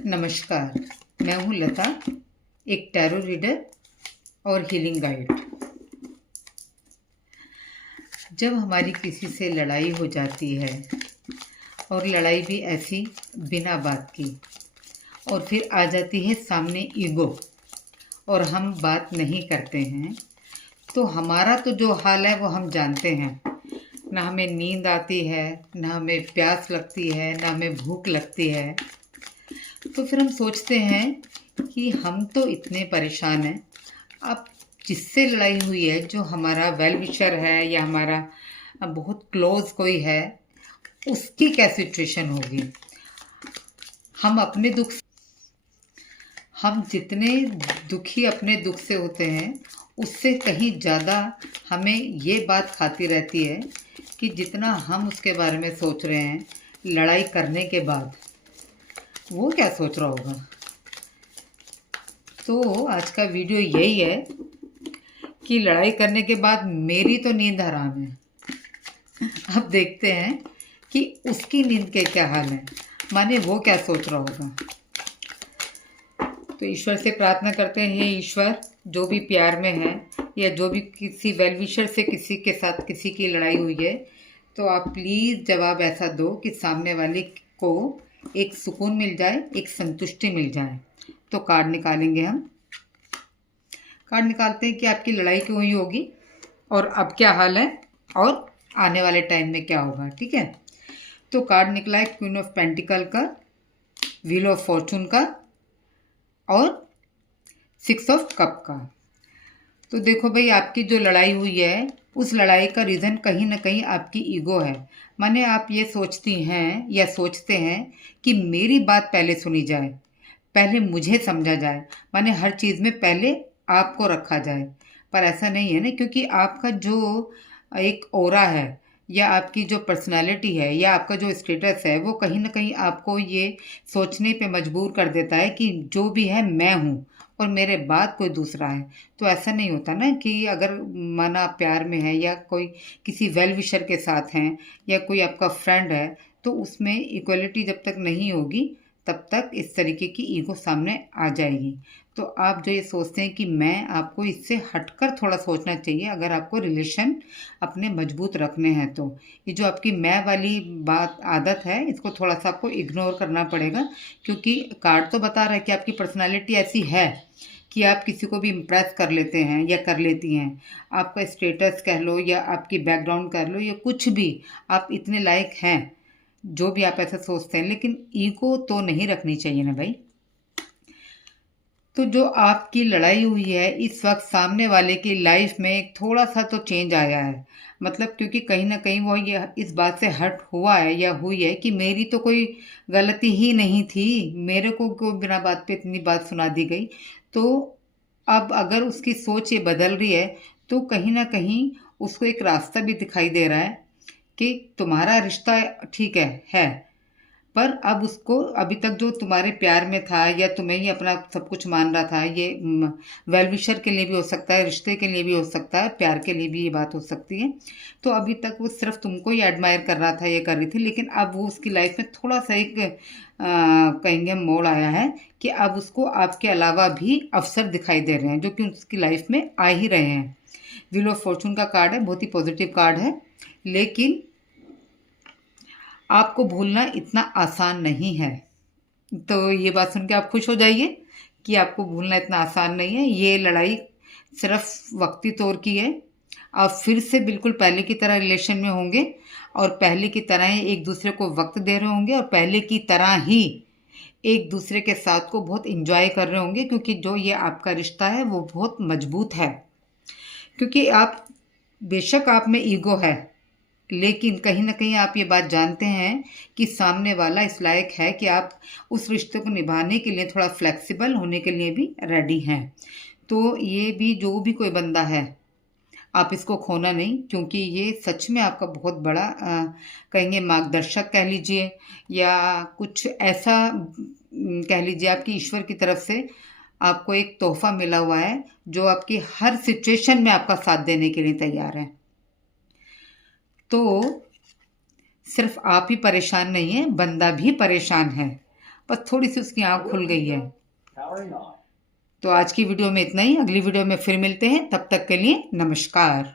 नमस्कार। मैं हूँ लता, एक टैरो रीडर और हीलिंग गाइड। जब हमारी किसी से लड़ाई हो जाती है और लड़ाई भी ऐसी बिना बात की, और फिर आ जाती है सामने ईगो और हम बात नहीं करते हैं, तो हमारा तो जो हाल है वो हम जानते हैं। ना हमें नींद आती है, ना हमें प्यास लगती है, ना हमें भूख लगती है। तो फिर हम सोचते हैं कि हम तो इतने परेशान हैं, अब जिससे लड़ाई हुई है, जो हमारा वेल विशर है या हमारा बहुत क्लोज कोई है, उसकी क्या सिचुएशन होगी। हम अपने दुख हम जितने दुखी अपने दुख से होते हैं, उससे कहीं ज़्यादा हमें ये बात खाती रहती है कि जितना हम उसके बारे में सोच रहे हैं लड़ाई करने के बाद, वो क्या सोच रहा होगा। तो आज का वीडियो यही है कि लड़ाई करने के बाद मेरी तो नींद हराम है। अब देखते हैं कि उसकी नींद के क्या हाल है, माने वो क्या सोच रहा होगा। तो ईश्वर से प्रार्थना करते हैं, हे ईश्वर, जो भी प्यार में है या जो भी किसी वेल विशर से किसी के साथ किसी की लड़ाई हुई है, तो आप प्लीज़ जवाब ऐसा दो कि सामने वाले को एक सुकून मिल जाए, एक संतुष्टि मिल जाए। तो कार्ड निकालेंगे हम। कार्ड निकालते हैं कि आपकी लड़ाई क्यों हुई होगी और अब क्या हाल है और आने वाले टाइम में क्या होगा। ठीक है, तो कार्ड निकला है क्वीन ऑफ पेंटिकल का, व्हील ऑफ फॉर्चून का और 6 ऑफ कप का। तो देखो भाई, आपकी जो लड़ाई हुई है उस लड़ाई का रीज़न कहीं ना कहीं आपकी ईगो है। माने आप ये सोचती हैं या सोचते हैं कि मेरी बात पहले सुनी जाए, पहले मुझे समझा जाए, माने हर चीज़ में पहले आपको रखा जाए। पर ऐसा नहीं है ना, क्योंकि आपका जो एक ऑरा है या आपकी जो पर्सनालिटी है या आपका जो स्टेटस है, वो कहीं ना कहीं आपको ये सोचने पे मजबूर कर देता है कि जो भी है मैं हूँ और मेरे बाद कोई दूसरा है। तो ऐसा नहीं होता ना कि अगर माना आप प्यार में है या कोई किसी वेल विशर के साथ हैं या कोई आपका फ्रेंड है, तो उसमें इक्वलिटी जब तक नहीं होगी तब तक इस तरीके की ईगो सामने आ जाएगी। तो आप जो ये सोचते हैं कि मैं, आपको इससे हटकर थोड़ा सोचना चाहिए अगर आपको रिलेशन अपने मजबूत रखने हैं। तो ये जो आपकी मैं वाली बात आदत है, इसको थोड़ा सा आपको इग्नोर करना पड़ेगा, क्योंकि कार्ड तो बता रहा है कि आपकी पर्सनालिटी ऐसी है कि आप किसी को भी इम्प्रेस कर लेते हैं या कर लेती हैं। आपका स्टेटस कह लो या आपकी बैकग्राउंड कह लो या कुछ भी, आप इतने लायक हैं, जो भी आप ऐसा सोचते हैं। लेकिन ईगो तो नहीं रखनी चाहिए ना भाई। तो जो आपकी लड़ाई हुई है, इस वक्त सामने वाले की लाइफ में एक थोड़ा सा तो चेंज आया है। मतलब क्योंकि कहीं ना कहीं वो ये इस बात से हर्ट हुआ है या हुई है कि मेरी तो कोई गलती ही नहीं थी, मेरे को क्यों बिना बात पे इतनी बात सुना दी गई। तो अब अगर उसकी सोच ये बदल रही है, तो कहीं ना कहीं उसको एक रास्ता भी दिखाई दे रहा है कि तुम्हारा रिश्ता ठीक है, पर अब उसको अभी तक जो तुम्हारे प्यार में था या तुम्हें ही अपना सब कुछ मान रहा था, ये वेल विशर के लिए भी हो सकता है, रिश्ते के लिए भी हो सकता है, प्यार के लिए भी ये बात हो सकती है। तो अभी तक वो सिर्फ तुमको ही एडमायर कर रहा था, ये कर रही थी, लेकिन अब वो उसकी लाइफ में थोड़ा सा एक कहेंगे मोड़ आया है कि अब उसको आपके अलावा भी अवसर दिखाई दे रहे हैं, जो कि उसकी लाइफ में आ ही रहे हैं। व्हील ऑफ फॉर्चून का कार्ड है, बहुत ही पॉजिटिव कार्ड है, लेकिन आपको भूलना इतना आसान नहीं है। तो ये बात सुन के आप खुश हो जाइए कि आपको भूलना इतना आसान नहीं है। ये लड़ाई सिर्फ वक्ती तौर की है। आप फिर से बिल्कुल पहले की तरह रिलेशन में होंगे और पहले की तरह ही एक दूसरे को वक्त दे रहे होंगे और पहले की तरह ही एक दूसरे के साथ को बहुत इंजॉय कर रहे होंगे, क्योंकि जो ये आपका रिश्ता है वो बहुत मजबूत है। क्योंकि आप, बेशक आप में ईगो है, लेकिन कहीं ना कहीं आप ये बात जानते हैं कि सामने वाला इस लायक है कि आप उस रिश्ते को निभाने के लिए थोड़ा फ्लेक्सिबल होने के लिए भी रेडी हैं। तो ये भी, जो भी कोई बंदा है, आप इसको खोना नहीं, क्योंकि ये सच में आपका बहुत बड़ा कहेंगे मार्गदर्शक कह लीजिए या कुछ ऐसा कह लीजिए, आपकी ईश्वर की तरफ से आपको एक तोहफा मिला हुआ है जो आपकी हर सिचुएशन में आपका साथ देने के लिए तैयार है। तो सिर्फ आप ही परेशान नहीं है, बंदा भी परेशान है, बस थोड़ी सी उसकी आँख खुल गई है। तो आज की वीडियो में इतना ही, अगली वीडियो में फिर मिलते हैं, तब तक के लिए नमस्कार।